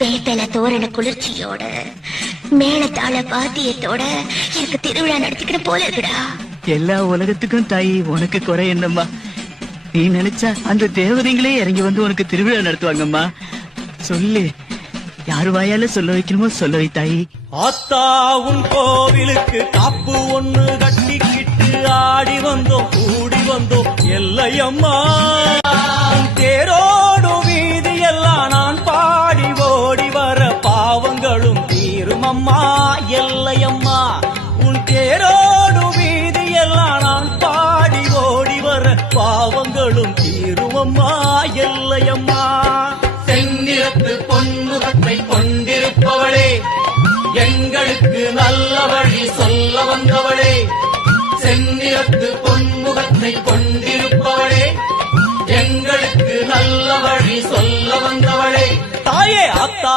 பேப்பையில தோரண குளிர்ச்சியோட மேளத்தாள வாத்தியத்தோட எனக்கு திருவிழா நடத்திக்கிட்டு போல இருக்குடா. எல்லா உலகத்துக்கும் தாயி உனக்கு குறை என்னம்மா? நீ நினைச்சா அந்த தேவதைங்களே இறங்கி வந்து உனக்கு திருவிழா நடத்துவாங்கம்மா. சொல்லு, யாரு வாயால சொல்ல வைக்கணுமோ சொல்ல வை தாயி. ஆத்தாவும் கோவிலுக்கு காப்பு ஒண்ணு கட்டிக்கிட்டு ஆடி வந்தோம் கூடி வந்தோம் எல்லையம்மா. தேரோடும் வீதி எல்லாம் நான் பாடி ஓடி வர பாவங்களும் தீருமம்மா எல்லையம்மா. உன் தேரோடும் வீதி எல்லாம் நான் பாடி ஓடி வர பாவங்களும் தீருமம்மா எல்லையம்மா. செந்நிறத்து பொன்முகத்தை கொண்டிருப்பவளே, எங்களுக்கு நல்ல வழி சொல்ல வந்தவளே. செந்நிறத்து பொன்முகத்தை கொண்டிருப்பவளே, எங்களுக்கு நல்ல வழி சொல்ல வந்தவளே. தாயே ஆத்தா